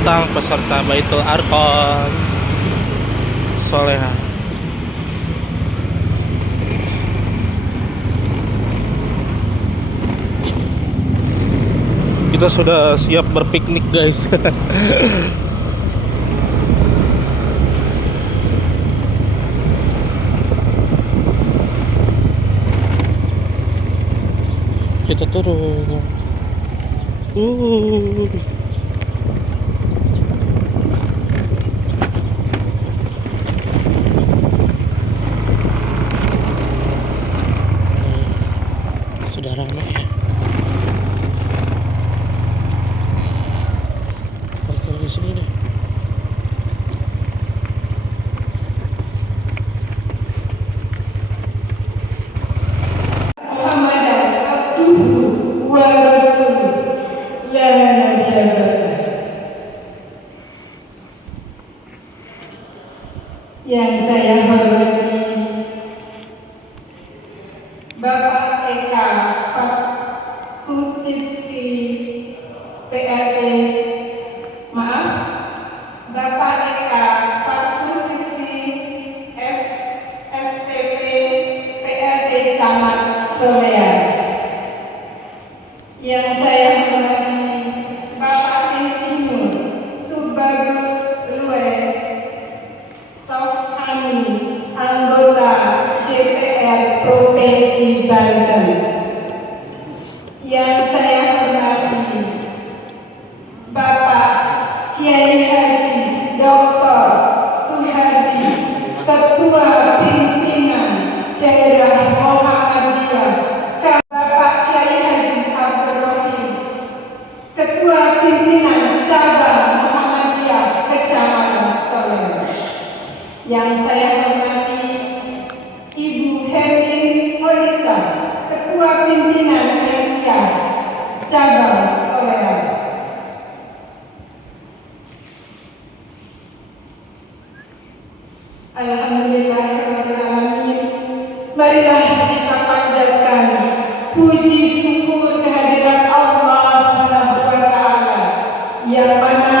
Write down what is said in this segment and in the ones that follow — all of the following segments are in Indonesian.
tentang peserta Baitul Arqam Soleha. Kita sudah siap berpiknik, guys. Kita turun. Sudah ramai ya. Parkir di sini deh. Yang saya hormati Bapak Eka Pakusiti PRT, Bapak Eka Pakusiti STP PRT Camat Soleha. Yang saya hormati Bapak Insinyur Tubagus Lue Sofhani, anggota DPR Provinsi Banten. Yang saya hormati Bapak Kiai Haji Dr. Suhardi, Ketua Pimpinan Daerah Muhammadiyah, Bapak Kiai Haji Abdul Rahim, Ketua Pimpinan Cabang Muhammadiyah Kecamatan Soleha. Yang saya hormati Ibu Herlin Olisa, Ketua Pimpinan Asia Cabang Soleha. Alhamdulillahirrahmanirrahim. Marilah kita panjatkan puji syukur kehadirat Allah Subhanahu wa Ta'ala, yang mana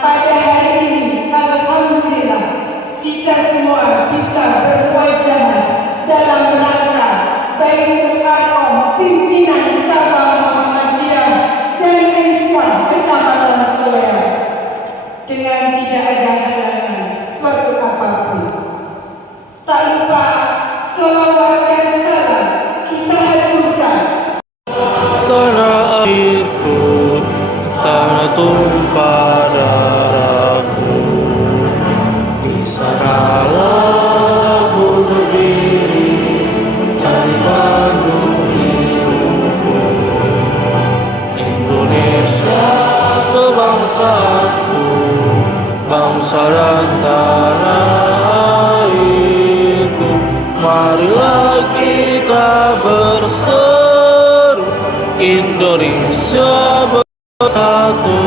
pada hari ini alhamdulillah kita semua bisa berwajah dalam rangka Baitul Arqam pimpinan cabang Muhammadiyah dan Islam Kecamatan Soleha dengan tidak ada halangan suatu apapun. Tak lupa sholawat dan salam kita haturkan. Tanah airku, tanah tumpah darahku, di sanalah ku berdiri cari panggung hidupku. Indonesia kebangsaanku, bangsa dan tanah airku. Marilah kita berseru, Indonesia bersatu.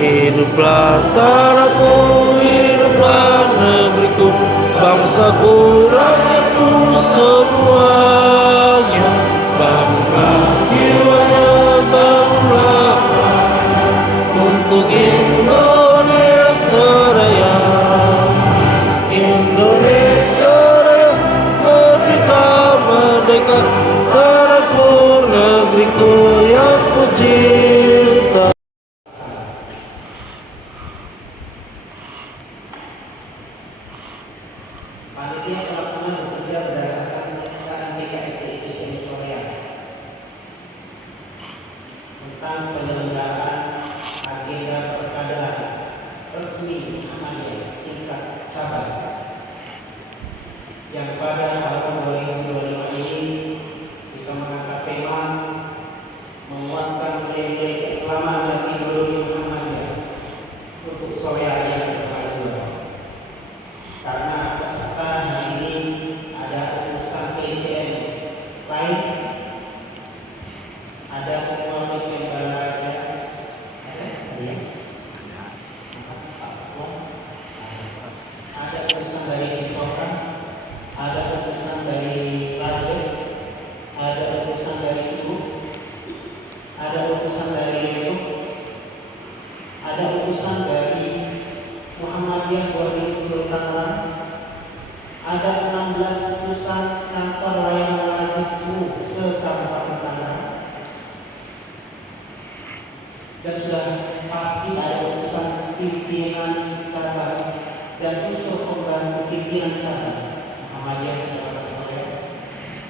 Hiduplah tanahku, hiduplah negeriku, bangsaku, rakyatku semuanya. Bangunlah jiwanya, bangunlah untuk Indonesia Raya. Indonesia Raya, merdeka, merdeka, tanahku, negeriku yang ku cinta. Panitia pelaksana bekerja berdasarkan penyelesaian DKIT Soleha tentang penyelenggaraan agenda perkaderan resmi Muhammadiyah tingkat cabang yang pada tahun 2025 ini kita mengangkat tema menguatkan nilai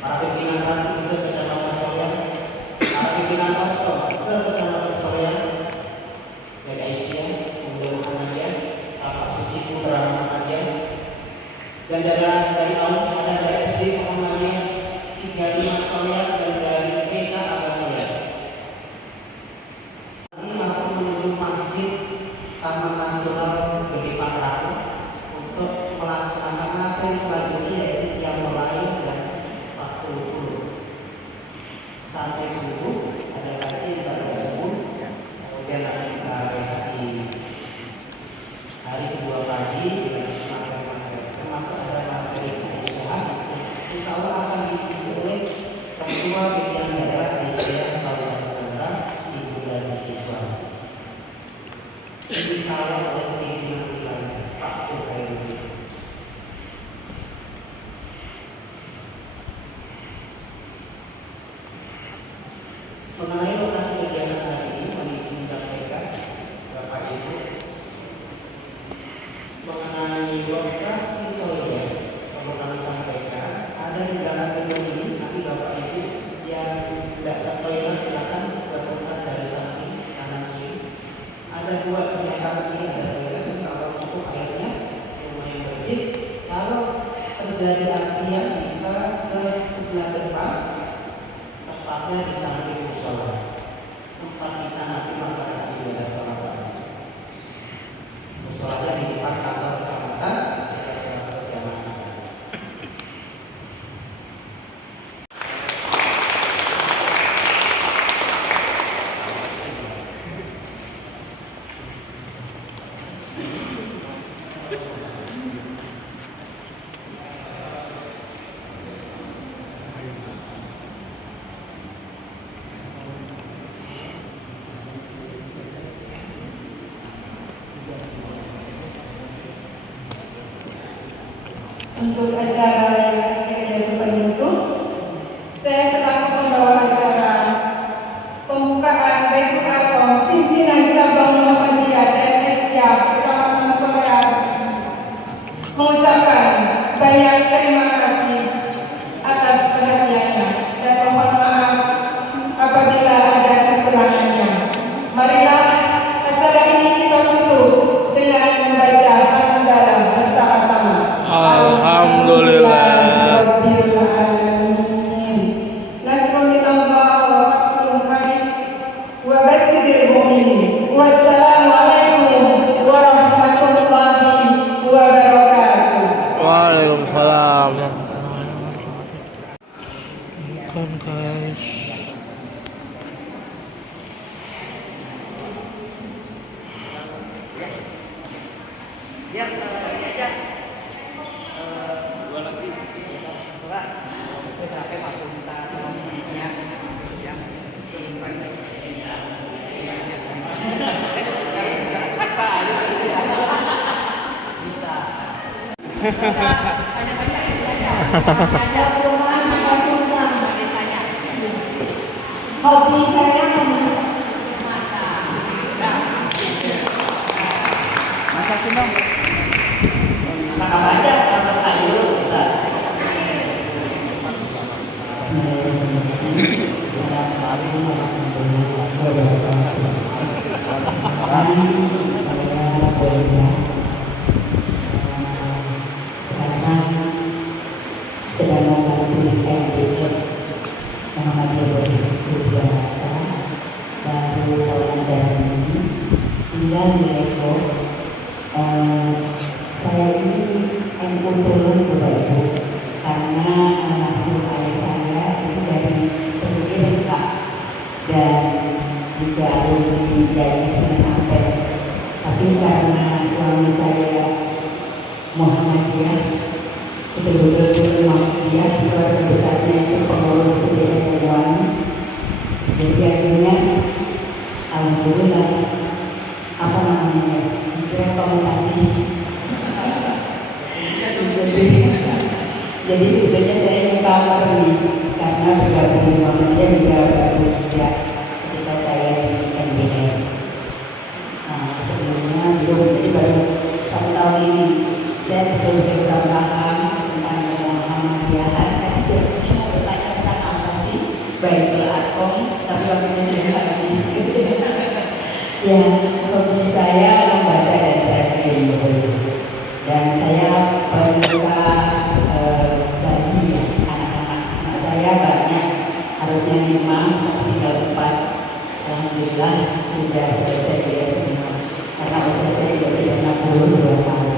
para pimpinan ranting se-Kecamatan Soreang, para pimpinan Pokok se-Kecamatan Soreang, dari Aisyah, kemudian Muhammadiyah, Bapak Suci Putra Muhammadiyah, dan dari Aum ada dari SD Muhammadiyah 35 Soreang dan dari TK Abah Soreang. Ini langsung menuju Masjid Taman Nasional Gede Pangrango untuk melaksanakan materi selanjutnya yaitu yang mulai dan waktu dulu sampai subuh ada kaji pada subuh, kemudian akan kita lihat di hari kedua pagi dengan materi termasuk ada materi keilmuan. Insya Allah akan diisi oleh Ketua Pimpinan Daerah Aisyah Kabupaten Tangerang Ibu Dani Iswasi. Dikawal oleh pimpinan wilayah Pak Tukairi. Mengenai lokasi kegiatan hari ini, kami ingin menyampaikan Bapak Ibu mengenai lokasi toilet. Perlu kami sampaikan ada di dalam gedung ini. Nanti Bapak Ibu yang tidak ke toilet silakan berputar dari samping kanan kiri. Ada dua sebelah kiri ada toilet, insya Allah untuk airnya lumayan bersih. Kalau terjadi antrian bisa ke sebelah depan, tepatnya di samping musola. Tempat kita nanti masyarakat ibadah sholat Jumat. Musolanya di depan kantor kecamatan, kita sholat berjamaah di sana. Untuk acara yang kegiatan penutup, saya selaku pembawa acara pembukaan Baitul Atom pimpinan cabang Muhammadiyah dan Asia Kecamatan Soreang mengucapkan banyak terima kasih atas perhatiannya dan mohon maaf apabila ada kekurangannya. Marilah acara ini kita tutup dengan membaca hamdalah bersama-sama. Alhamdulillah. Rabbil alamin. Nasrulillah wa fathul qarib wa basyiril mu'minin. Wassalamualaikum warahmatullahi wabarakatuh. Waalaikumsalam. Bukan guys. Ada perumahan di Kasusan desanya. Hobi saya memasak. Masakin dong. Masak apa aja? Masak sayur bisa. Assalamualaikum warahmatullahi wabarakatuh. Saya Boyda. Sekarang sedang membantu MBS Muhammadiyah Boarding School biasa baru tahun ajaran ini. Tinggal di Eko. Saya ini MU turun Bapak Ibu karena almarhum ayah saya itu dari Teguh Pak dan juga alumni Yayasan Ampel. Tapi karena suami saya Muhammadiyah betul-betul Muhammadiyah keluarga besarnya itu pengurus PDN Banyuwangi. Jadi akhirnya alhamdulillah apa namanya istilah komutasi. Jadi sebetulnya saya ingin cover nih karena bergabung di Muhammadiyah juga baru sejak ketika saya di MBS. Nah, sebelumnya belum, jadi baru 1 tahun ini saya betul-betul kurang paham tentang Muhammadiyahan. Tapi saya bertanya Baitul Akom, tapi waktunya sudah habis. Ya, hobi saya membaca dan traveling, dan saya penyuka bagi anak-anak saya banyak, harusnya 5 tapi tinggal 4. Alhamdulillah sudah selesai dia semua, karena usia saya juga sudah 62 tahun.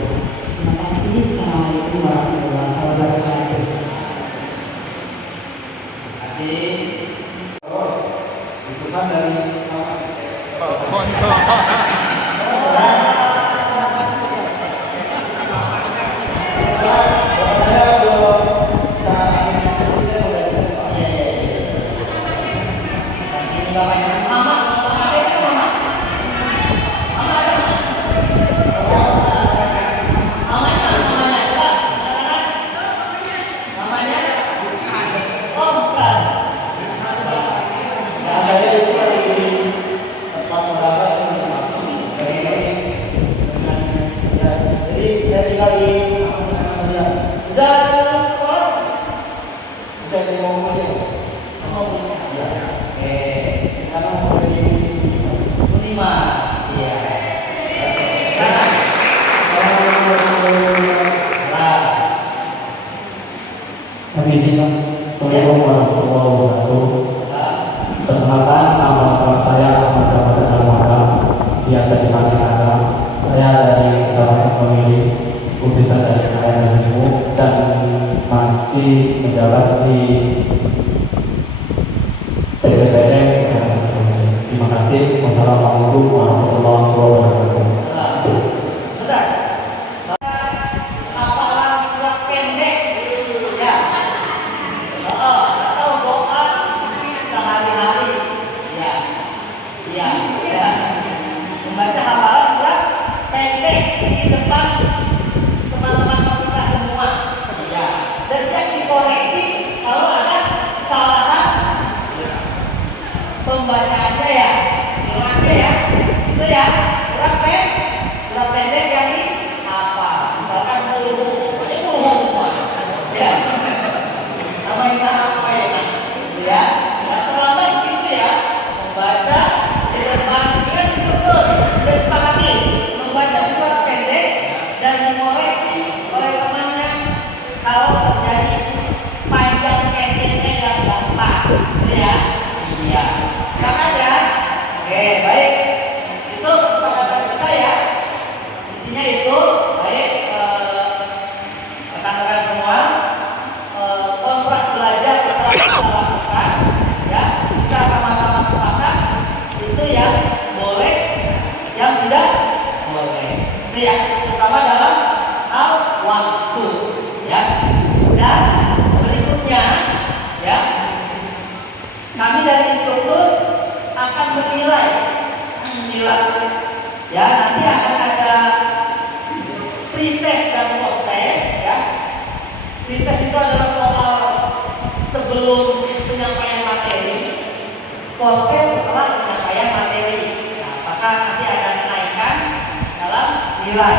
Terima kasih. Assalamualaikum warahmatullahi wabarakatuh. Utusan dari Assalamualaikum warahmatullahi wabarakatuh. Perkenalkan, nama saya Ahmad Ramadan Al-Muhammad, biasa dipanggil Adam. Saya dari Kecamatan Pemilih, Utusan dari KM Hizmu, dan masih menjabat di PJPM. Terima kasih. Wassalamualaikum warahmatullahi wabarakatuh. Pembacaannya ya, dengarnya ya, itu ya, surat pendek yang ini apa? Misalkan buku semua, ya, namanya apa ya, ya, nggak terlambat gitu ya, membaca di depan kita disuruh dan sepakati membaca surat pendek dan dikoreksi oleh temannya kalau terjadi panjang pendeknya yang nggak pas, ya, iya. Sepakat ya? Oke, baik. Itu kesepakatan kita ya. Intinya itu, baik rekan-rekan semua, kontrak belajar telah kita lakukan, ya. Kita sama-sama sepakat itu yang boleh, yang tidak boleh. Itu ya, terutama dalam hal waktu, ya. Dan berikutnya, ya, kami dari instruktur akan menilai, ya, nanti akan ada pretest dan post test, ya. Pretest itu adalah soal sebelum penyampaian materi, post test setelah penyampaian materi. Nah, apakah nanti ada kenaikan dalam nilai,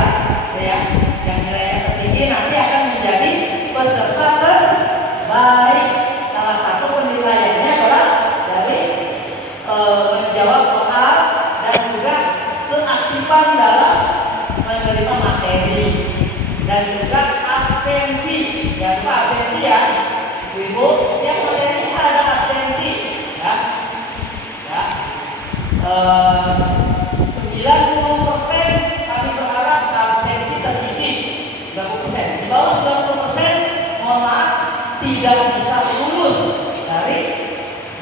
ya? Yang nilainya tertinggi nanti akan menjadi peserta terbaik. Salah satu penilaiannya adalah dari menjawab soal dan juga keaktifan dalam menerima materi dan juga absensi. Jangan lupa absensi ya, Ibu. Setiap materi ada absensi, ya. Ya. 90% kami berharap absensi terisi. 90%. Di bawah 90%, mohon maaf, tidak bisa lulus dari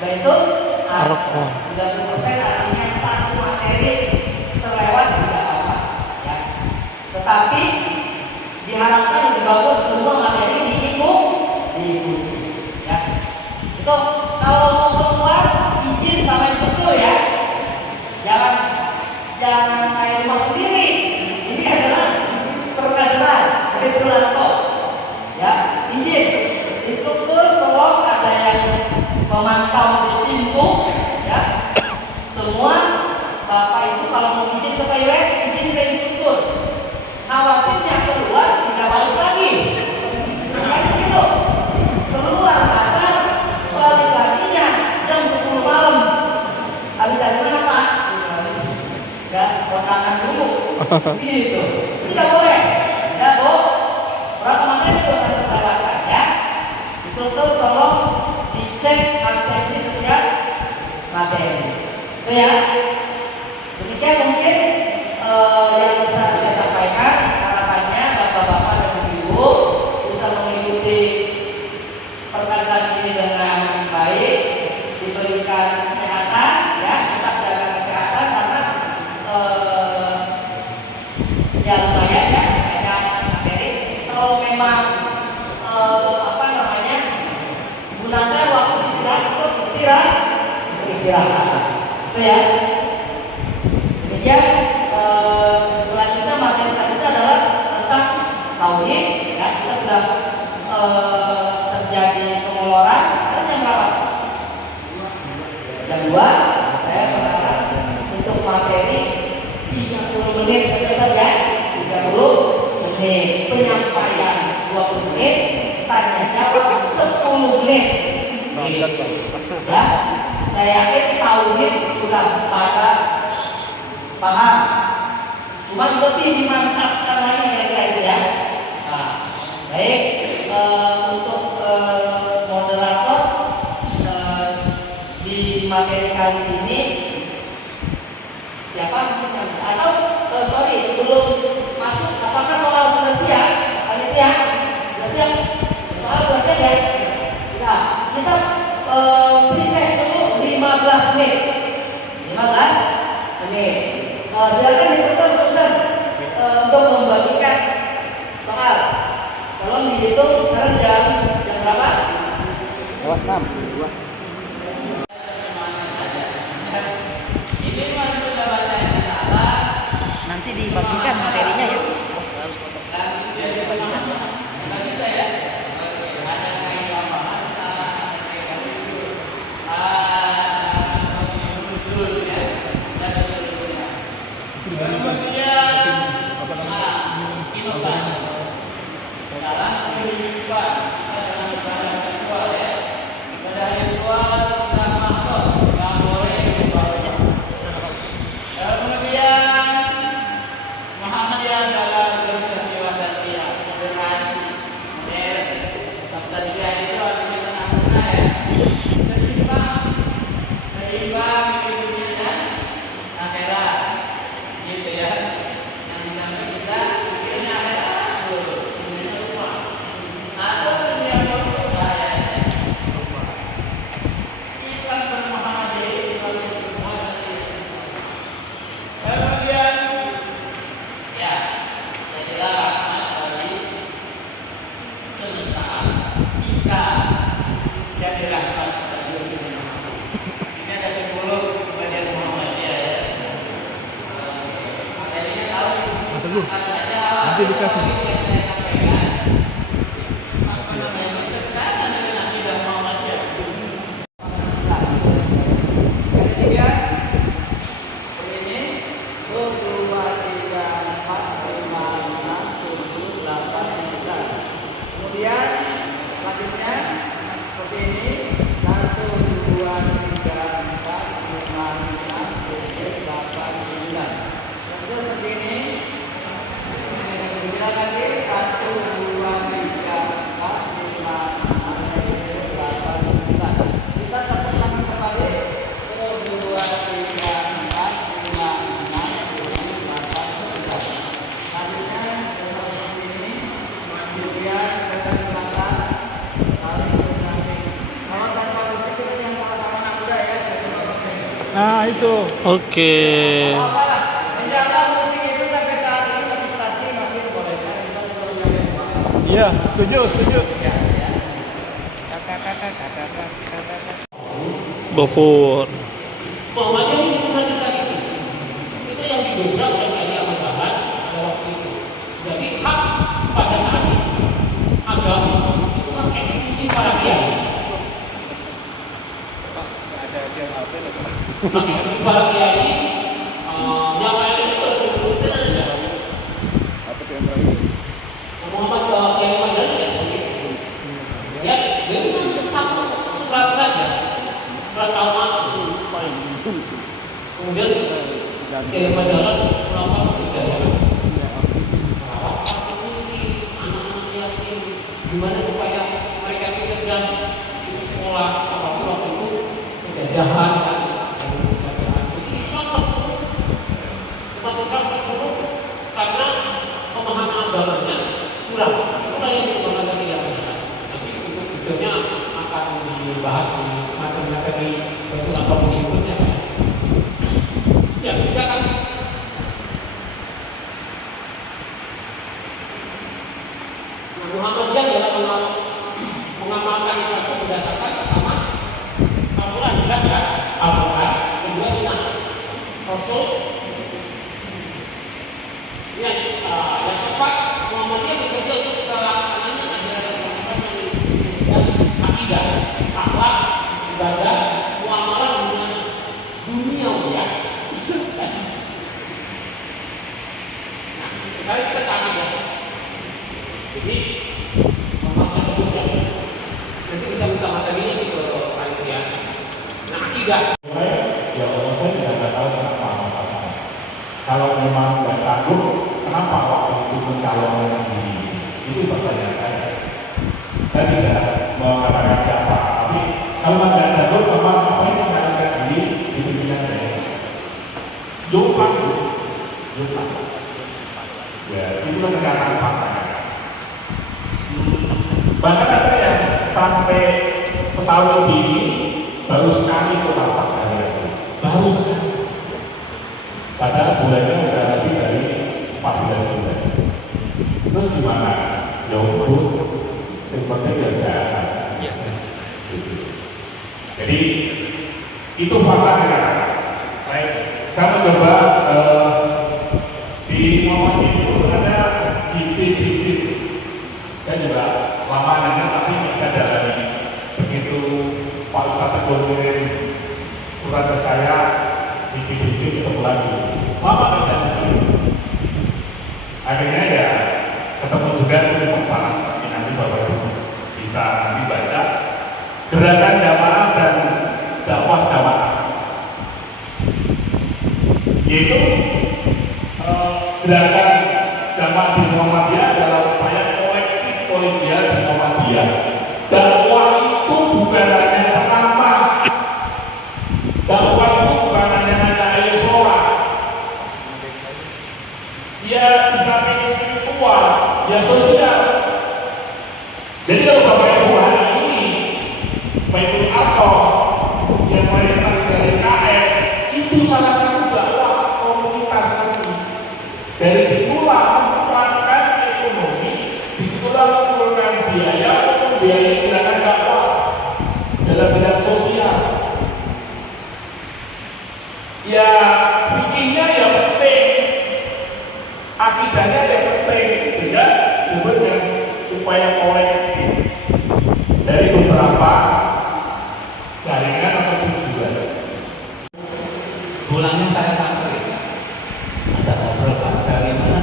Baitul Akom. 30% artinya satu materi terlewat tidak apa, ya. Tetapi diharapkan lebih bagus semua materi diikuti, ya. Itu kalau mau keluar izin sama instruktur ya, jangan kayak rumah sendiri. Ini adalah perkaderan Baitul Akom, ya. Izin instruktur, tolong ada yang memantau di pintu, ya. Semua bapak itu kalau mau izin ke toilet, izin ke instruktur. Khawatirnya keluar tidak balik lagi. Makanya begitu, keluar pasar balik laginya Gitu. Tidak boleh. Tidak boleh. Orang kemarin itu akan terlewatkan ya. Instruktur tolong dicek absensi setiap materi. Itu ya. Demikian mungkin yang bisa saya sampaikan. Harapannya bapak-bapak dan ibu bisa mengikuti perkataan ini dengan baik, diberikan kesehatan, ya tetap jaga kesehatan karena ya lumayan ya ada materi. Kalau memang gunakan waktu istirahat untuk istirahat, itu ya. Kemudian selanjutnya materi selanjutnya adalah tentang tauhid. Ya, kita sudah terjadi pengeluaran. Sekarang yang berapa? Yang 2. Saya berharap untuk materi 30 menit saja, 30 menit penyampaian 20 menit, tanya jawab 10 menit. Ya, saya yakin tauhid sudah pada paham. Cuma lebih dimantapkan lagi kira-kira itu ya. Nah, baik untuk moderator di materi kali ini siapa yang bisa atau sebelum masuk apakah soal sudah siap? Panitia sudah siap? Soal sudah siap ya? Nah, kita pretest dulu 15 menit. 15 menit. Silakan instruktur untuk membagikan soal. Tolong dihitung sekarang jam berapa? 6. Nanti dibagikan materinya ya. Nanti dikasih. Nah itu. Oke. Iya, setuju. Gofur. Bahwa dari hubungan kita itu yang didobrak oleh kami akan bahan pada waktu itu. Jadi hak pada saat itu agama itu kan eksekusi para kiai. Eksekusi para kiai yang lain itu berikutnya ada. Muhammad Kiai Madani tidak seperti itu. Ya, dengan satu surat saja, surat Al-Ma'un. Kemudian Kiai Madani selama berjaya. penjajahan jadi Islam umat Islam terpuruk karena pemahaman agamanya kurang. Itulah yang dikembangkan lagi yang nanti untuk videonya akan dibahas di materi bentuk apa berikutnya. Ya, kita kan Muhammadiyah dalam mengamalkan Islam itu berdasarkan pertama Al-Quran, jelas kan? Al-Quran, kedua Sunnah Rasul. Yang keempat, Muhammadiyah bekerja untuk terlaksananya ajaran Islam yang akidah, akhlak, ibadah, muamalah dengan dunia ya. Nah, sekarang kita ke akidah. Jadi memakai akidah. Nanti bisa minta materinya sih kalau panitia. Nah, akidah. Ya Allah, saya juga nggak tahu kenapa masalahnya. Kalau memang nggak sanggup, kenapa waktu itu mencalonkan diri? Itu pertanyaan saya. Saya tidak mengatakan siapa, tapi kalau nggak sanggup, memang apa yang mencalonkan diri di pimpinan daerah? Lupa. Ya, itu kan kenyataan fakta. Bahkan ada yang sampai setahun lebih ini baru sekali itu rapat hari itu, baru sekali. Padahal bulannya udah lebih dari 14 bulan. Terus gimana? Ya udah, seperti kerjaan. Jadi itu fakta negara. Baik, saya mencoba di Muhammadiyah itu ada biji-biji. Saya juga lama dengar tapi nggak bisa dalami. Begitu Pak Ustadz Teguh kirim surat ke saya, biji-biji ketemu lagi. Lama nggak bisa dalami. Akhirnya ya ketemu juga di tempat, tapi nanti Bapak Ibu bisa nanti baca gerakan jamaah dan dakwah jamaah. Yaitu gerakan jamaah di Muhammadiyah adalah upaya kolektif kolegial di Muhammadiyah. Dakwah itu bukan hanya ceramah, dakwah itu bukan hanya ngaca air sholat. Ya di samping spiritual, ya sosial. Jadi kalau Bapak Ibu hari ini Baitul Arqam yang mayoritas dari KM itu salah satu dakwah komunitas tadi. Dari situlah mengumpulkan ekonomi, disitulah mengumpulkan biaya untuk biaya gerakan dakwah dalam bidang sosial. Ya bikinnya ya penting, akidahnya ya penting, sehingga disebut dengan upaya kolektif dari beberapa jaringan atau tujuan. Pulangnya saya sampai ada ngobrol Pak dari mana?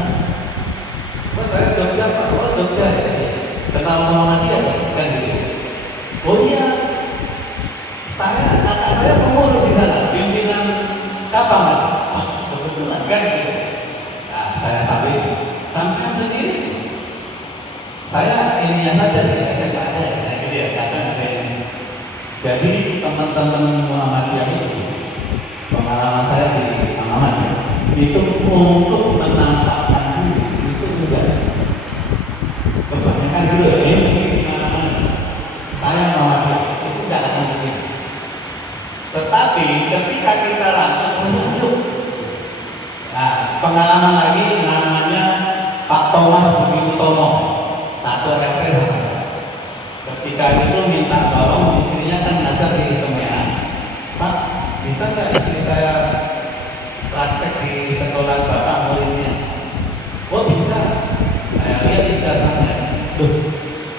Oh saya Jogja Pak, oh Jogja ya. Kenal Muhammadiyah kan gitu. Oh iya, kakak saya pengurus di sana, pimpinan cabang. Oh kebetulan kan gitu. Nah saya sampai sendiri. Saya ininya saja tidak ada, nah gitu ya, kadang ada yang. Jadi teman-teman Muhammadiyah itu pengalaman saya di Muhammadiyah itu untuk menampakkan diri itu juga kebanyakan dulu ini pengalaman saya Muhammadiyah itu tidak akan mungkin. Tetapi ketika kita langsung nah pengalaman lagi namanya Pak Thomas Budi Utomo, satu rektor. Ketika itu minta tolong istrinya kan ngajar di Semean. Pak, bisa nggak istri saya praktek di sekolah bapak muridnya? Oh bisa. Saya lihat ijazahnya. Tuh,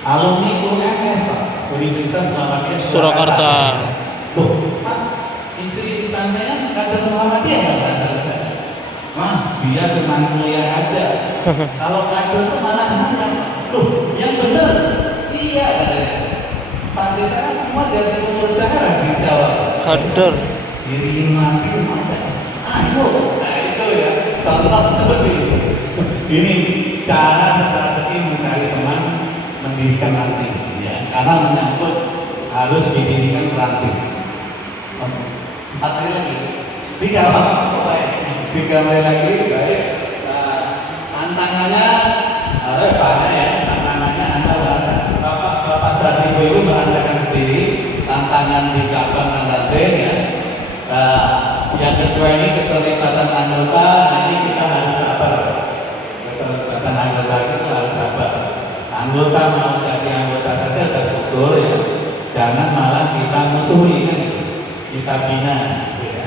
alumni UMS Pak, Universitas Muhammadiyah Surakarta. Tuh, Pak, istri sampean kader Muhammadiyah nggak? Wah, dia cuma kuliah aja. Kalau kader itu malah nanya, loh, yang benar. Iya, Pak Desa semua dari pengurus daerah dijawab. Kader. Diri mati ada. Ayo, nah itu ya. Contoh seperti itu. Ini cara strategi mencari teman mendirikan nanti. Ya, karena menyangkut harus didirikan nanti. kali lagi 3 Pak. Baik, 3 kali lagi. Baik. Tantangannya banyak ya. Tantangannya Anda Bapak dan Ibu merasakan sendiri tantangan di cabang Andaden ya. Yang kedua ini keterlibatan anggota. Nah, ini kita harus sabar. Keterlibatan anggota itu harus sabar. Anggota mau jadi anggota saja bersyukur ya. Jangan malah kita musuhi kan. Kita bina. Ya.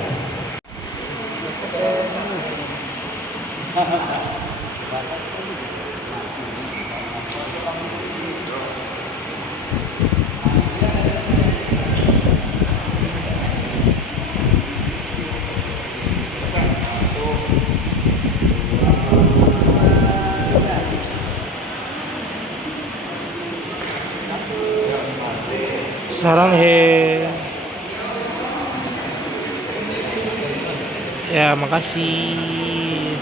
Sarang he. Ya, makasih.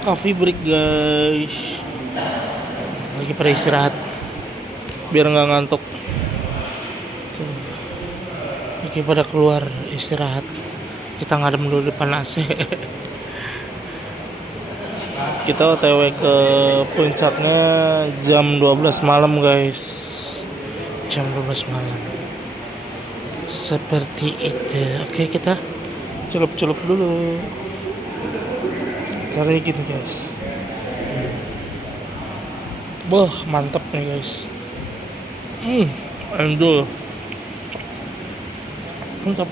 Coffee break guys, lagi pada istirahat biar nggak ngantuk. Tuh, lagi pada keluar istirahat, kita ngadem dulu depan AC. Kita OTW ke puncaknya jam 12 malam guys, jam 12 malam seperti itu. Oke, kita celup-celup dulu. Caranya gini guys. Wah, mantap nih guys. Endul. Mantap.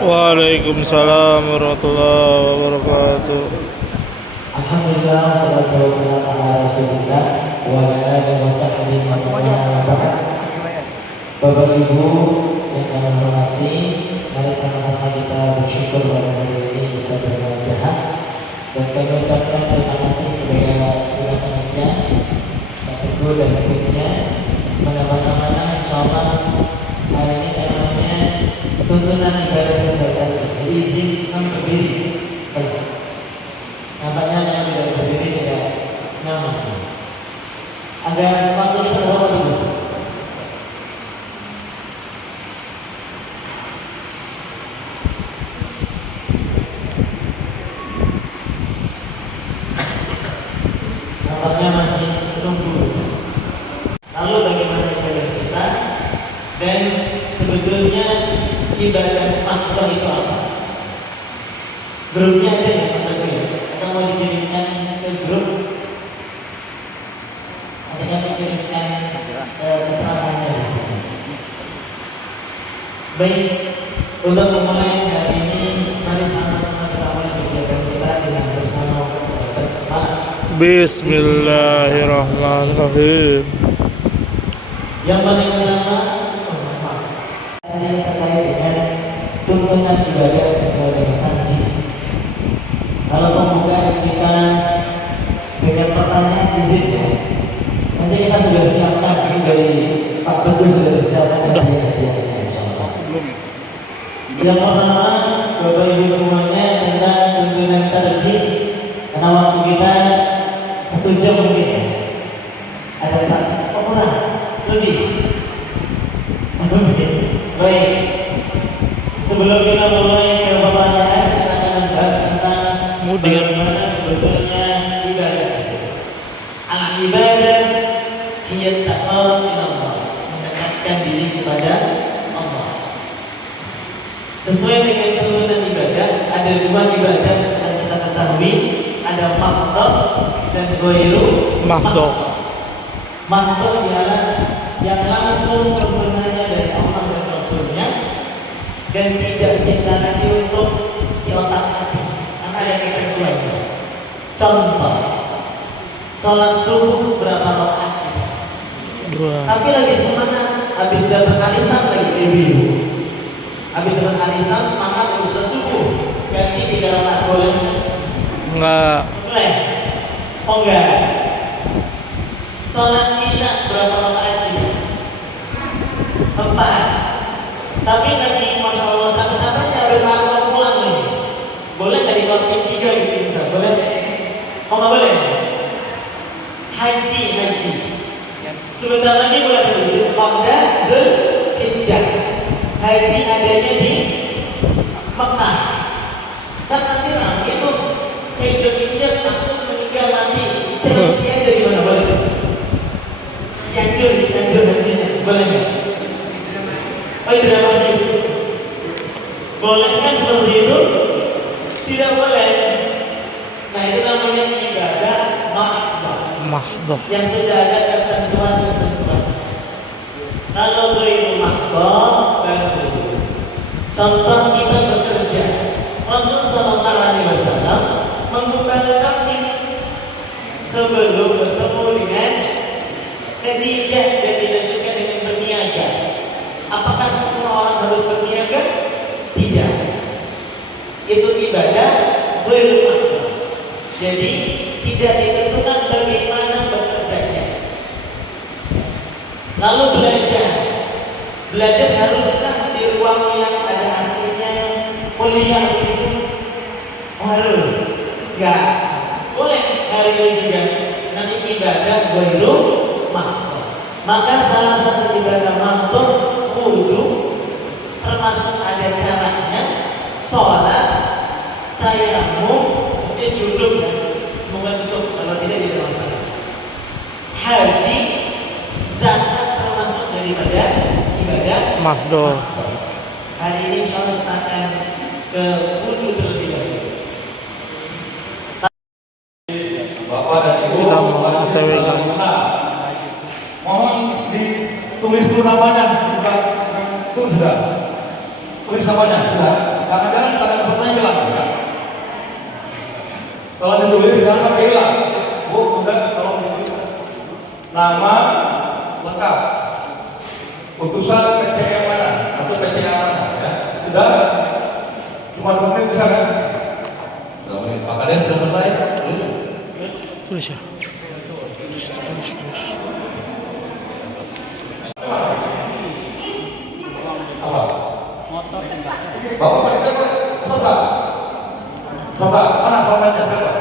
Waalaikumsalam warahmatullahi wabarakatuh. Alhamdulillah, wassalatu wassalamu ala Rasulillah wa ala alihi wasahbihi wa man wala. Bapak Ibu yang kami hormati, mari sama-sama kita bersyukur pada hari ini bisa bermanfaat dan kami ucapkan terima kasih kepada segala panitia, Pak Teguh dan timnya. Mana-mana insyaallah hari ini temanya tuntunan ibadah sesuai izin berdiri. Nampaknya yang tidak berdiri tidak nyaman. Agar waktu kita berapa dulu? Nampaknya masih menunggu. Lalu bagaimana ibadah kita? Dan sebetulnya ibadah makhluk itu apa? Grupnya ada ya, atau mau dikirimkan ke grup? Artinya dikirimkan keterangannya di sini. Baik, untuk memulai hari ini, mari sama-sama kita mulai kegiatan kita dengan bersama Bismillahirrahmanirrahim. Yang paling pertama, saya terkait dengan tuntunan ibadah sesuai dengan haji. Kalau pembukaan kita dengan pertanyaan izin ya, nanti kita sudah siapkan ini dari Pak Teguh sudah siapkan hadiah-hadiahnya. Yang pertama, Bapak Ibu semuanya tentang tuntunan tarjih, karena waktu kita 1 jam mungkin ya. Ada Pak, kurang, lebih. Baik, sebelum kita mulai ke pertanyaan, kita akan membahas tentang bagaimana sebetulnya ibadah. Al-ibadah hiya taqarrub ila Allah, mendekatkan diri kepada Allah. Sesuai dengan tuntunan ibadah, ada 2 ibadah yang kita ketahui, ada makhdhah dan ghairu makhdhah. Makhdhah ialah yang langsung tuntunannya dari Allah dan Rasulnya dan tidak bisa nanti untuk di otak hati, karena ada ketentuannya. Contoh, sholat subuh berapa rakaat? 2. Tapi lagi semangat, habis dapat arisan lagi ibu. Habis dapat arisan semangat untuk sholat subuh. Ganti 3 rakaat boleh? Enggak. Boleh? Oh enggak. Sholat isya berapa rakaat ini? 4. Tapi lagi masya Allah capek-capeknya udah pulang nih. Boleh nggak dikompin 3 gitu misal? Boleh? Oh nggak boleh? Haji. Sebentar lagi bulan Zulqa'dah, Zulhijjah. Haji adanya di Mekah. Kan nanti ramai tuh injek takut meninggal mati. Televisi aja di mana boleh? Cianjur hajinya boleh nggak? Oh itu drama haji. Bolehkah seperti itu? Tidak boleh. Nah itu namanya ibadah Mahdoh. yang sudah ada ketentuan. Kalau ghairu mahdoh baru. Contoh kita bekerja. Rasulullah SAW membuka kambing sebelum bertemu dengan Khadijah dan dilanjutkan dengan berniaga. Apakah semua orang harus berniaga? Tidak. Itu ibadah ghairu mahdoh. Jadi tidak ditentukan bagaimana bekerjanya. Lalu belajar haruskah di ruang yang ada AC-nya kuliah itu? Harus? Enggak. Boleh hari ini juga. Nanti ibadah ghairu mahdoh. Maka salah satu ibadah mahdoh wudu, termasuk ada caranya, sholat, tayamum, seperti junub ya. Semoga cukup, kalau tidak masalah. Haji, zakat termasuk daripada ibadah Mahdoh. Hari ini insya Allah kita akan ke wudu terlebih dahulu. Bapak dan Ibu, Kita mau OTW guys. mohon ditulis dulu namanya. Itu sudah. Tulis namanya sudah. Jangan-jangan tanda pesertanya hilang. Kalau ditulis jangan sampai hilang. Bu, udah tolong ditulis nama lengkap. Putusan PC yang mana atau PC yang mana? Ya. Sudah. Cuma 2 menit bisa kan? 2 menit. Pak Kades sudah selesai. Tulis. Tulis ya. Tulis guys. Apa? Bapak Presiden peserta. Peserta mana soalnya siapa?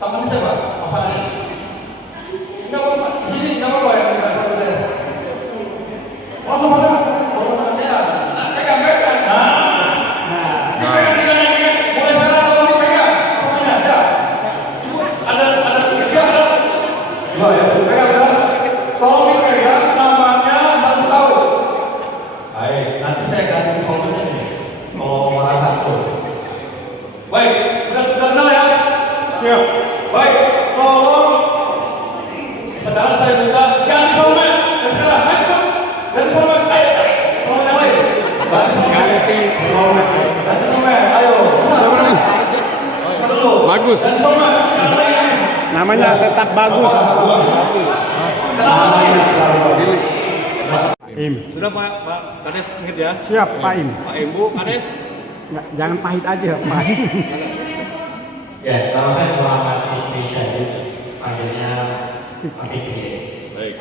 Tangannya siapa? Pasangannya. Enggak apa-apa. Di sini enggak apa-apa yang enggak satu daerah. Langsung pasangan. Kalau pasangan daerah. Pegang. Dipegang. Mulai sekarang tolong dipegang. Pasangannya ada. Ada 3 ada. Ya, dipegang ada. Tolong dipegang. Namanya harus tahu. Baik, nanti saya ganti soalnya nih. Kalau marah terus. Baik, benar ya. Siap. Baik, tolong. Sekarang saya minta ganti soalnya. Dan sekarang, ayo. Ganti soalnya, ayo. Soalnya lain. Ganti soalnya. Ganti soalnya, ayo. Dulu. Bagus. Ganti soalnya. Namanya tetap bagus. Im. Sudah Pak Kades ingat ya? Siap, Pak Im. Pak Im, Bu, Kades. Nggak, jangan pahit aja, pahit. Ya, nama saya Muhammad Fikri Syahid, panggilnya Pak Fikri. Baik.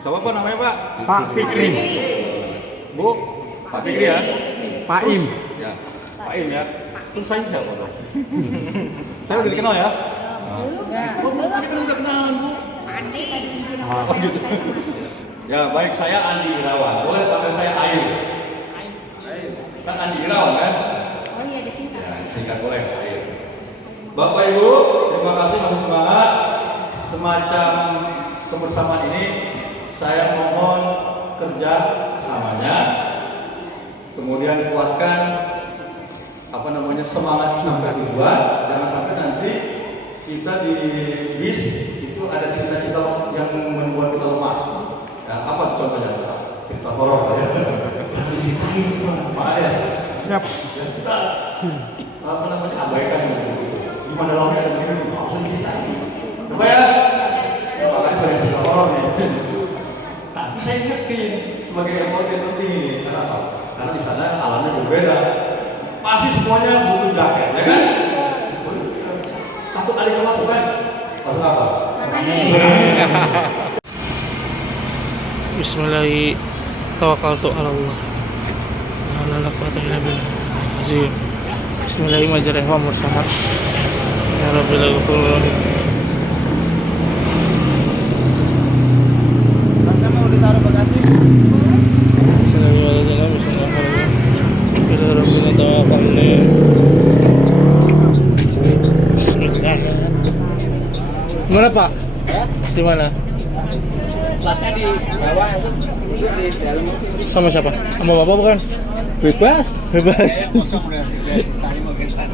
Siapa Pak namanya Pak? Pak Fikri. Bu, Pak Fikri ya? Pak Im. Ya, Pak Im ya. Terus saya siapa dong? Saya udah dikenal ya? Oh, tadi kan udah kenalan Bu. Oh, gitu. Ya baik, saya Andi Irawan. Boleh panggil saya Ayu. Kan Andi Irawan kan? Oh iya disingkat. Ya, singkat boleh Ayu. Bapak Ibu, terima kasih masih semangat. Semacam kebersamaan ini saya mohon kerja samanya. Kemudian kuatkan semangat sampai tujuan. Jangan sampai nanti kita di bis itu ada cerita-cerita yang membuat kita lemah. Ya, apa contohnya Pak? Cerita horor ya. Diceritain Pak Ades. Siap. Ya kita abaikan yang begitu. Di mana dalamnya ada begini, nggak usah diceritain. Apa ya? Doakan sebagai penolong ya. Tapi saya ingetin sebagai emosi yang penting ini. Kenapa? Karena di sana alamnya berbeda. Pasti semuanya butuh jaket, ya kan? Takut ada masuk kan? Masuk apa? Bismillahirrahmanirrahim. Tawakkaltu ala Allah. La quwwata illa billah. Azim. Bismillahirrahmanirrahim. Ya Rabbil alamin. Mau ditaruh bagasi? Mana Pak? Di mana? Kelasnya di bawah itu, di dalam. Sama siapa? Sama Bapak bukan? Bebas. Bebas. Saya mau bebas.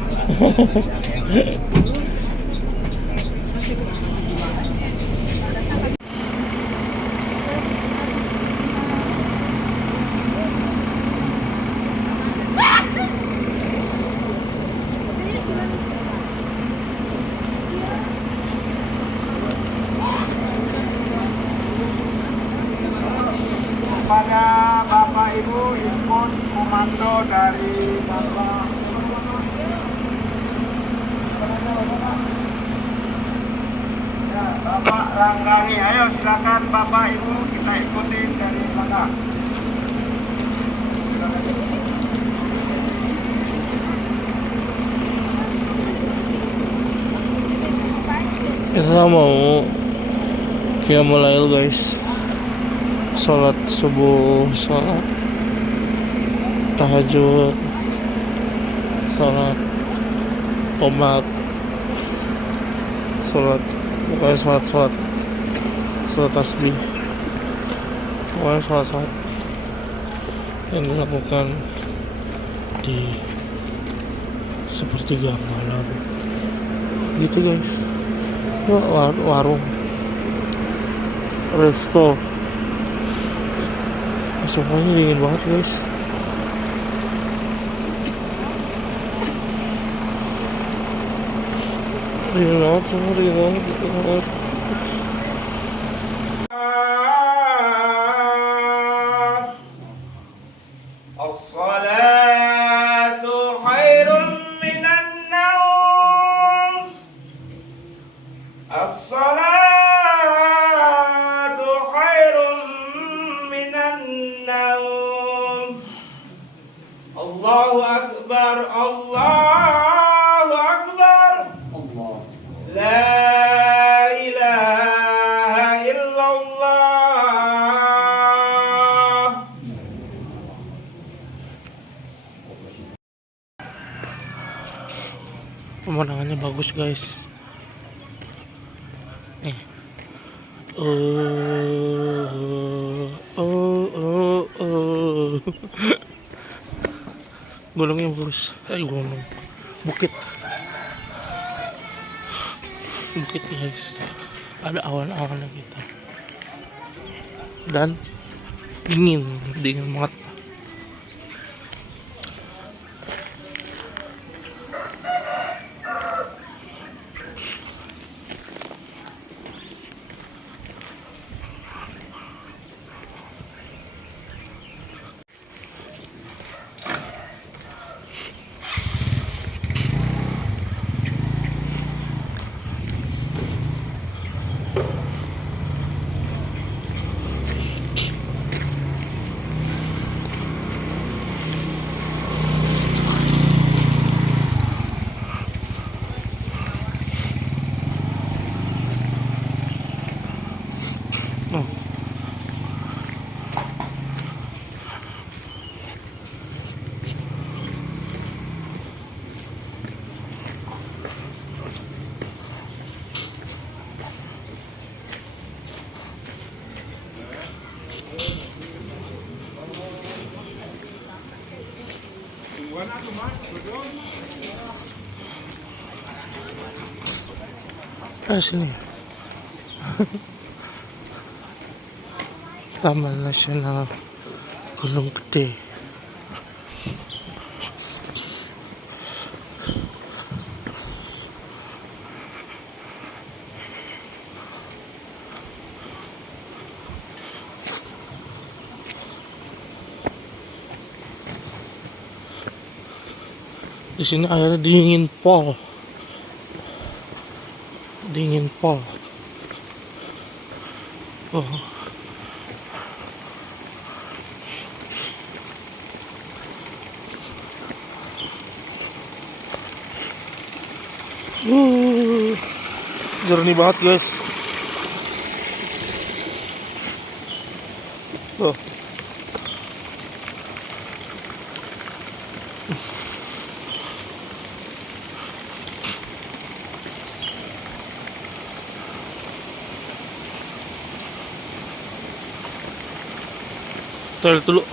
Kepada Bapak Ibu ikut komando dari Bapak ya, Bapak Ranggani. Ayo silakan Bapak Ibu kita ikutin dari belakang. Kita mau qiyamul lail guys. Sholat subuh, sholat tahajud, sholat qomat, sholat pokoknya sholat tasbih, pokoknya sholat yang dilakukan di sepertiga malam gitu guys. Warung resto semuanya dingin banget guys. Dingin banget, semua dingin banget. As-salatu khairun minan naum. As-salatu khairun minan naum. Allahu akbar, Allahu akbar. La ilaha illallah. Pemandangannya bagus guys. Nih. Gunungnya bagus. Gunung. Bukit guys. Ada awan-awannya gitu. Dan dingin banget. Sini. Taman Nasional Gunung Gede. Di sini airnya dingin pol. Dingin pol. Oh. Jernih banget guys. Tuh. Toilet dulu.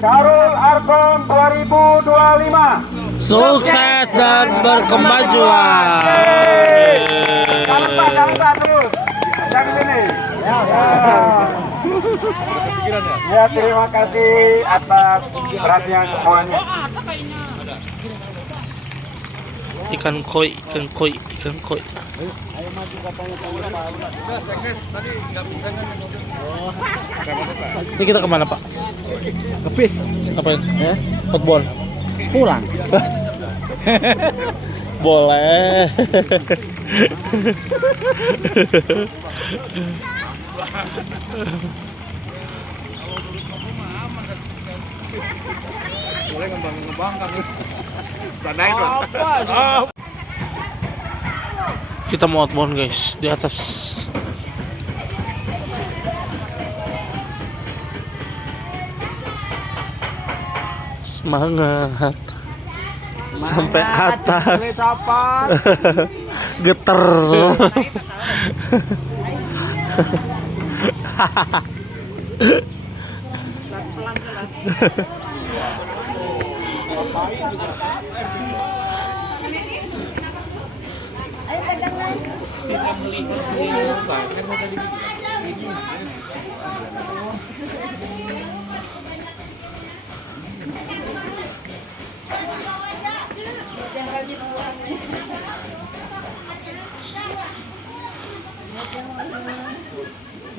Darul Arkom 2025. Sukses dan berkemajuan. Jangan lupa terus. Jangan sini. Ya, terima kasih atas perhatian semuanya. Ikan koi, ikan koi, ikan koi. Ini kita kemana Pak? Kepis. Ngapain? Football. Pulang. Boleh. Kita mau outbound guys di atas. Semangat. Sampai atas. Geter.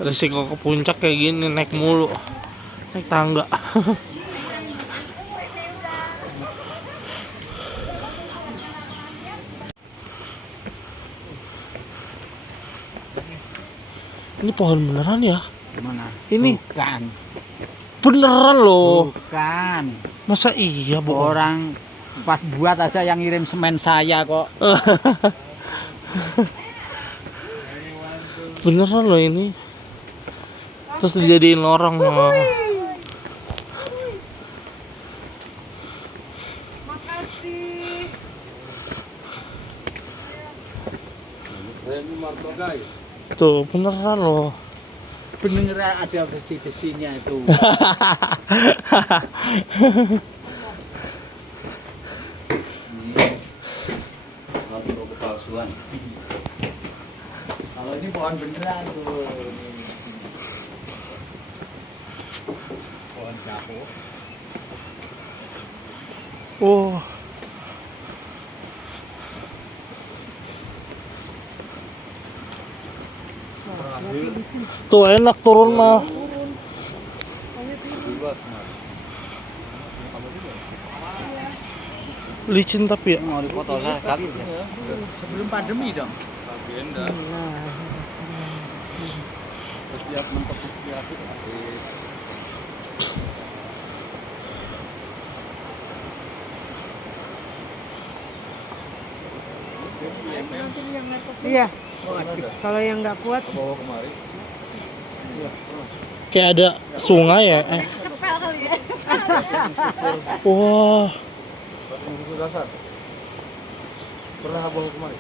Risiko ke puncak kayak gini, naik mulu, naik tangga. Ini pohon beneran ya? Mana? Ini Bukan. beneran loh. Bukan. Masa iya bohong? Orang pas buat aja yang ngirim semen saya kok. Beneran loh ini. Terus dijadiin lorong loh. Tuh beneran loh. Beneran ada besi-besinya itu. Kalau ini pohon beneran tuh. Pohon capuk. Oh. Tuh enak turun mah. Licin tapi ya. Mau dipoto kali sebelum pandemi dong. Setiap mentok inspirasi. Iya. Kalau yang nggak kuat, Kayak ada sungai ya. Wah. Pernah bawa kemari.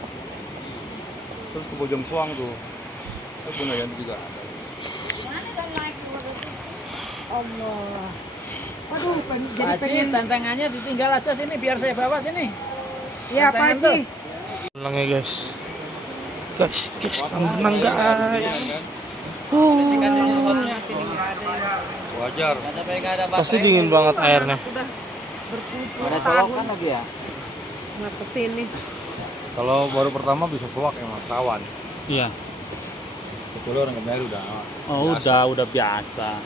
Terus ke Bojong Soang tuh. Itu punya yang juga. Allah. Waduh, jadi Haji, pengen. tantangannya ditinggal aja sini biar saya bawa sini. Iya, Pak Haji. Pulang ya guys. guys, kan berenang guys. Wajar. Pasti dingin banget airnya. Ada colokan lagi ya? Nggak kesini. Kalau baru pertama bisa suak emang rawan. Iya. Kecuali orang kemarin udah. Oh, udah biasa.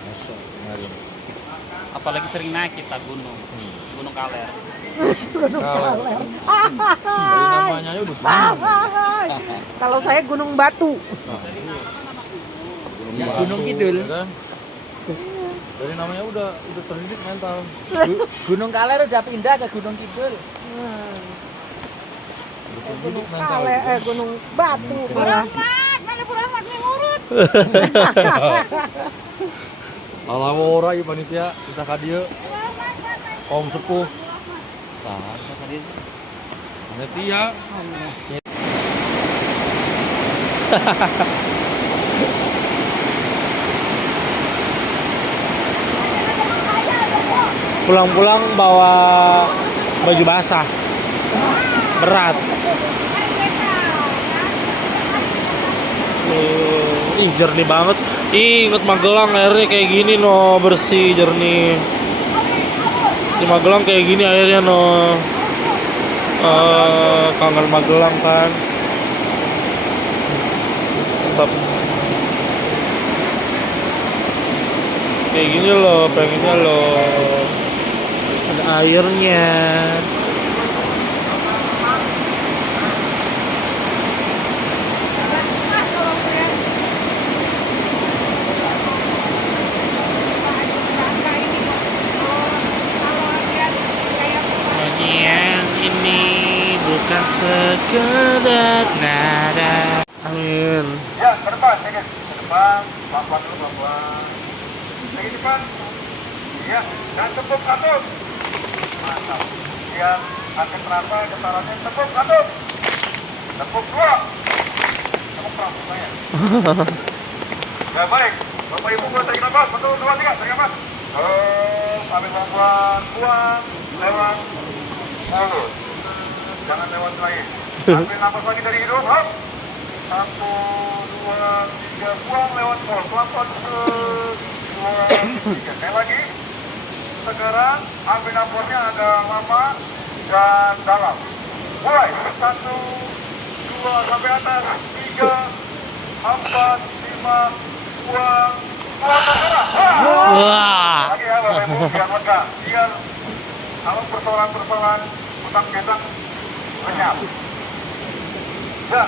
Masuk kemarin. Apalagi sering naik kita gunung. Gunung Kaler. Dari namanya aja udah gunung. Kalau saya Gunung Batu. Gunung Kidul. Ya kan? Dari namanya udah terdidik mental. Gunung Kaler udah pindah ke Gunung Kidul. Udah terdidik mental. Gunung Batu. Mana Puramat nih ngurut? Alamu ora ieu panitia kita ka dieu. Kaum sepuh. Saha tadi? Panitia. Pulang-pulang bawa baju basah. Berat. Ih, jernih banget. Ih, inget Magelang airnya kayak gini no, bersih, jernih. Di Magelang kayak gini airnya no. Kangen Magelang kan. Tetap kayak gini loh, pengennya loh. Ada airnya. Yang ini bukan sekedar nada. Amin. Ya, ke depan, ke depan, pelan-pelan dulu, pelan-pelan. Lagi depan. Iya, dan tepuk satu. Mantap. Kemudian akan terasa getarannya, tepuk satu. Tepuk dua. Tepuk perang, saya. Ya, baik. Bapak Ibu buat tarik nafas, 1, 2, 3, tarik nafas. Ambil pelan-pelan, buang, lewat mulut. Jangan lewat lagi. Ambil nafas lagi dari hidung, hop. 1, 2, 3, buang lewat mulut. Pelan-pelan, 2, 3. Sekali lagi. Sekarang ambil nafasnya agak lama dan dalam. Mulai. 1, 2, sampai atas. 3, 4, 5, buang. Wah. Lagi ya Bapak Ibu, biar lega. Biar kalau persoalan-persoalan utang piutang lenyap. Ya,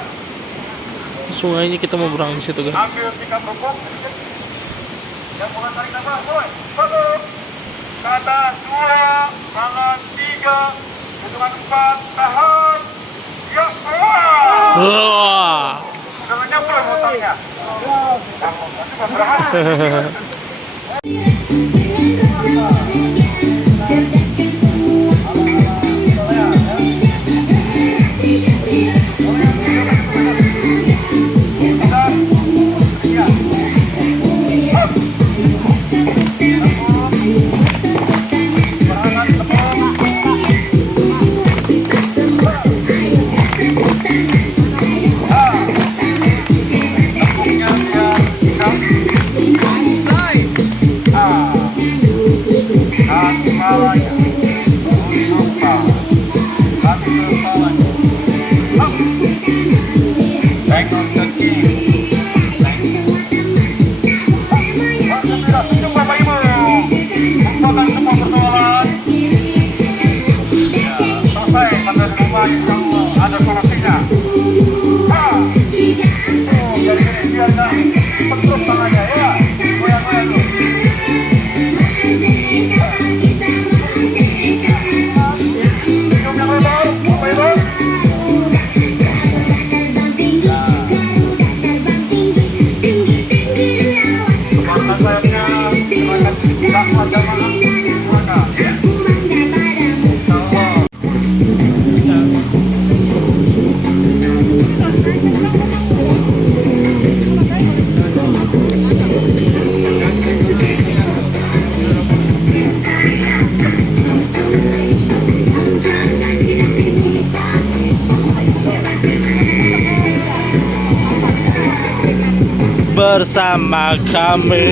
Sungainya kita mau berenang di situ guys. ambil 3 bubuk. Dan mulai tarik nafas, mulai. 1, ke atas, 2, tangan 3, hitungan 4, tahan. Ya, keluar. Wah. Sudah lenyap belum utangnya? Nanti mau berhasil. Ada solusinya. Jadi biar penuh tangannya ya. Goyang-goyang dulu. Senyum yang lebar, Bapak Ibu. Semangat sayapnya, silakan dakwah jamaah. Maka ya. bersama kami.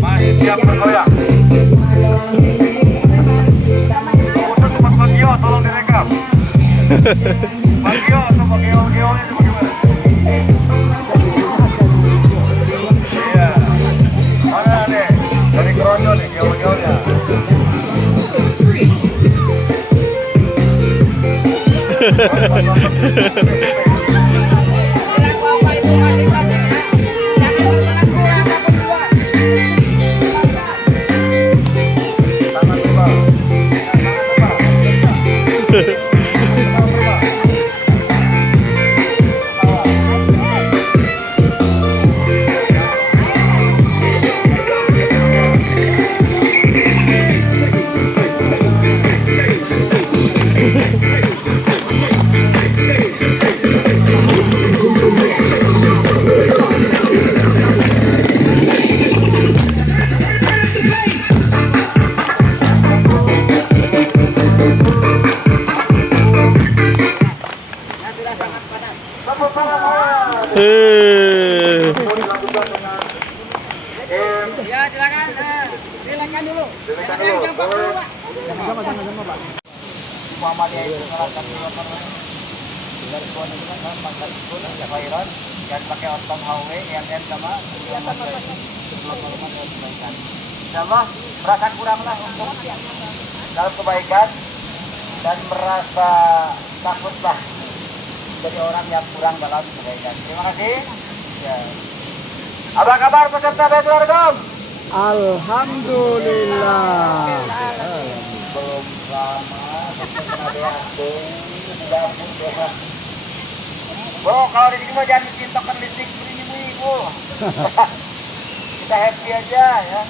Masih siap bergoyang. Untuk Mas Bagio, tolong direkam. Bagio, atau Bagio ini bagaimana? Iya. Mana nih? Dari keroncong nih, Gio-Gionya. Ya silakan. Silakan dulu. Muhammadiyah itu mengatakan dari kawan itu kan makan itu ya Khairon yang pakai otong HW yang sama sebelum maluman dan kebaikan. Insyaallah merasa kuranglah untuk dalam kebaikan dan merasa takutlah jadi orang yang kurang dalam kebaikan. Terima kasih. Ya. Apa kabar peserta Baitul Arqam? Alhamdulillah. Belum lama kalau di sini mau jangan dicintakan listrik ini Bu. Kita happy aja ya.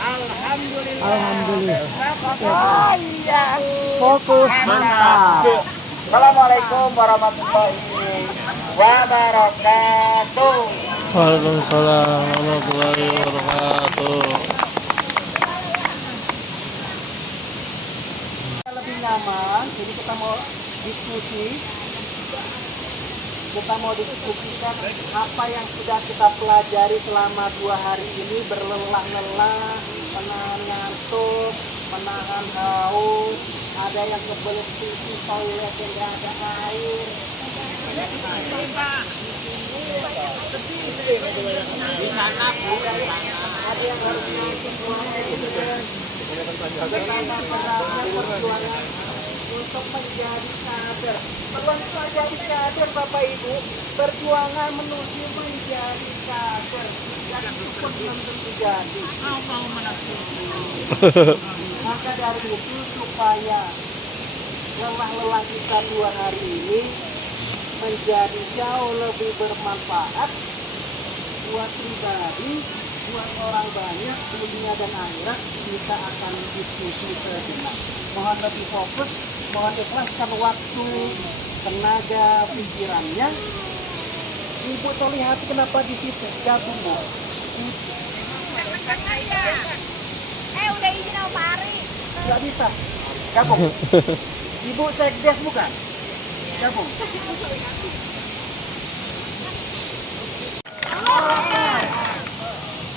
Alhamdulillah. Alhamdulillah. Iya. Fokus. Mantap. Assalamualaikum warahmatullahi wabarakatuh. Waalaikumsalam warahmatullahi wabarakatuh. Lebih nyaman, jadi kita mau diskusikan apa yang sudah kita pelajari selama 2 hari ini, berlelah-lelah, menahan ngantuk, menahan haus, ada yang kebelet sisi toilet yang nggak ada air. Ada yang harus ngantri buang air. Perjuangan untuk menjadi kader. Belum menjadi kader Bapak Ibu, perjuangan menuju menjadi kader yang pun belum tentu jadi. Maka dari itu supaya lelah-lelah kita 2 hari ini menjadi jauh lebih bermanfaat buat pribadi, buat orang banyak, dunia dan akhirat, kita akan diskusi sejenak. Mohon lebih fokus, mohon ikhlaskan waktu, tenaga, pikirannya. Ibu terlihat kenapa di situ gabung Bu? Udah izin sama Pak Ari. Nggak bisa, gabung. Ibu sekdes bukan? Gabung.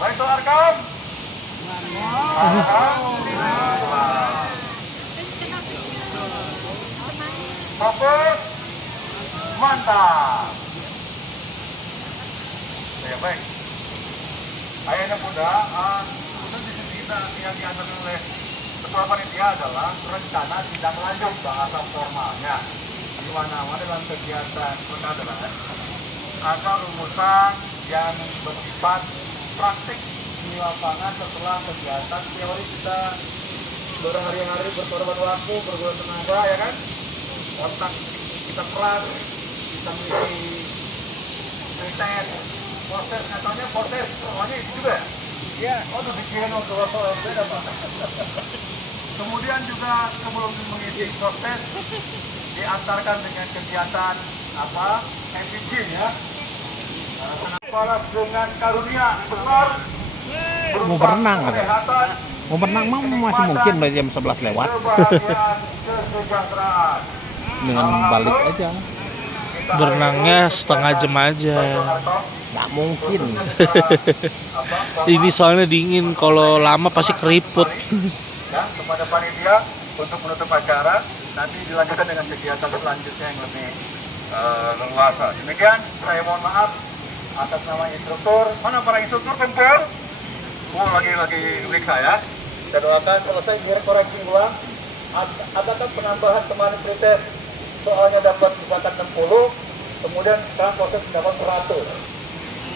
Baitul Arqam. Fokus. Mantap. Ya baik. Ayahnya muda, untuk kita yang diatur oleh Ketua Panitia adalah rencana sidang lanjut bahasa formalnya. Di mana-mana dalam kegiatan pengkaderan ada rumusan yang bersifat praktik di lapangan setelah kegiatan teori kita berhari-hari berkorban waktu, berguna tenaga, ya kan? Otak kita keras, kita mengisi riset, proses, katanya proses, soalnya itu juga ya? Iya. Oh, dibikin waktu beda Pak. Kemudian juga sebelum mengisi proses, diantarkan dengan kegiatan apa? Efisien ya. Kepala dengan karunia besar. Mau berenang kan? Kesehatan, Mau berenang mah masih mungkin dari jam 11 lewat. kebahagiaan, kesejahteraan. Dengan balik aja. Berenangnya setengah jam aja. Nggak mungkin. Ini soalnya dingin, kalau lama pasti keriput. Ya, kepada panitia untuk menutup acara, nanti dilanjutkan dengan kegiatan selanjutnya yang lebih leluasa. Demikian, saya mohon maaf atas nama instruktur. Mana para instruktur kumpul? Oh, lagi periksa ya. Saya doakan selesai biar koreksi ulang. Adakah penambahan teman pretest soalnya dapat misalkan 60, kemudian sekarang proses dapat 100.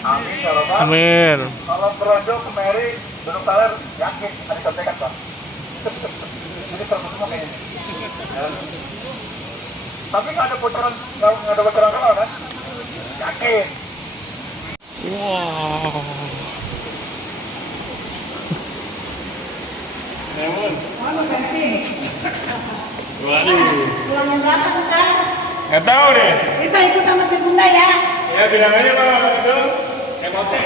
Amin, ya Rabbal. Amin. Kalau beronjo kemari, duduk taler, yakin, ada contekan Pak. Jadi serba semua kayaknya. Ya. Tapi nggak ada bocoran kalau kan? Yakin. Wow. Ulangan berapa kita? Nggak tahu deh. Kita ikut sama si Bunda ya. Ya bilang aja Pak itu emote.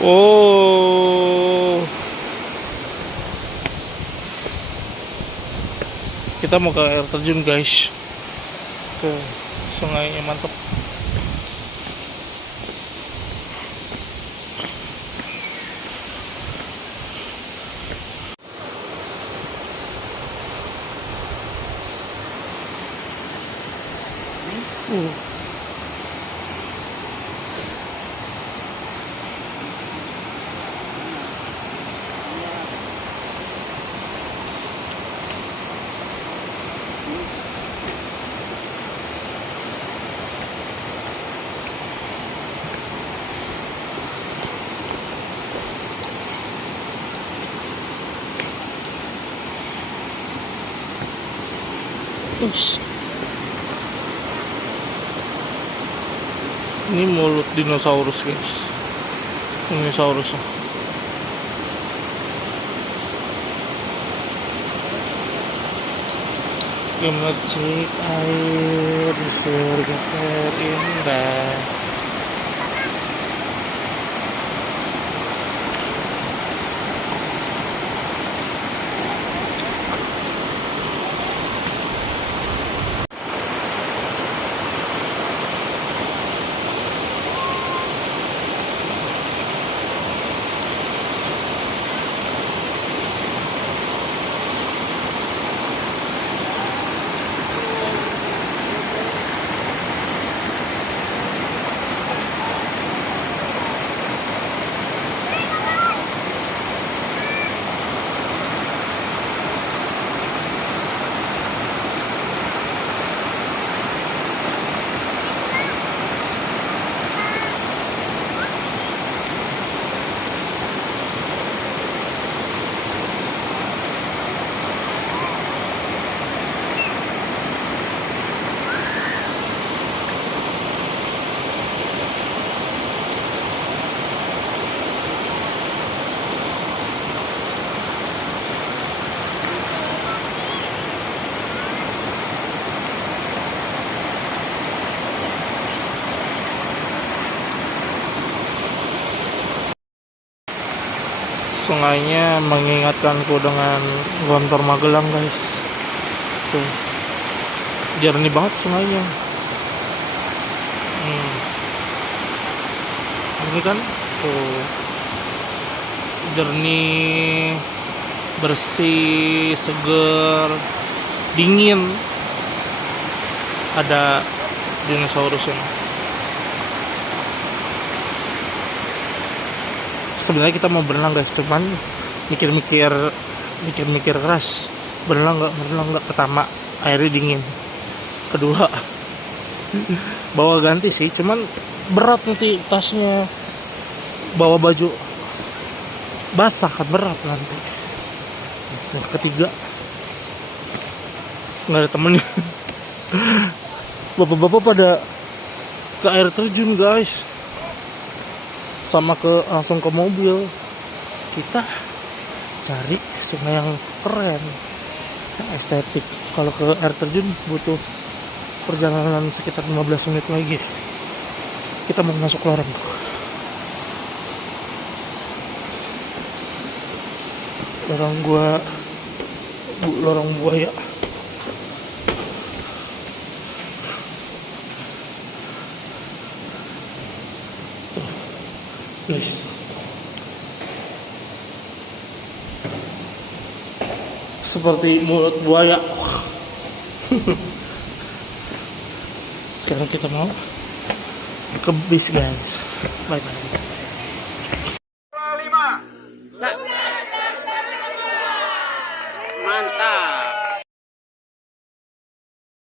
Oh. Kita mau ke air terjun, guys. Ke sungainya, mantap. Ini mulut dinosaurus, guys. Dinosaurus. Gemercik air di surga terindah. Sungainya mengingatkanku dengan Gontor Magelang, guys. Tuh, jernih banget sungainya. Ini kan tuh jernih, bersih, seger. dingin. Ada dinosaurusnya. Sebenarnya kita mau berenang guys, cuman mikir-mikir keras. Berenang nggak. Pertama airnya dingin, kedua bawa ganti sih, cuman berat nanti tasnya, bawa baju basah kan berat nanti. Yang ketiga nggak ada temennya. Bapak-bapak pada ke air terjun guys, sama langsung ke mobil. Kita cari sungai yang keren, yang estetik. Kalau ke air terjun butuh perjalanan sekitar 15 menit lagi. Kita mau masuk lorong. Lorong buaya. Guys, seperti mulut buaya. Sekarang kita mau ke bis guys. Bye bye.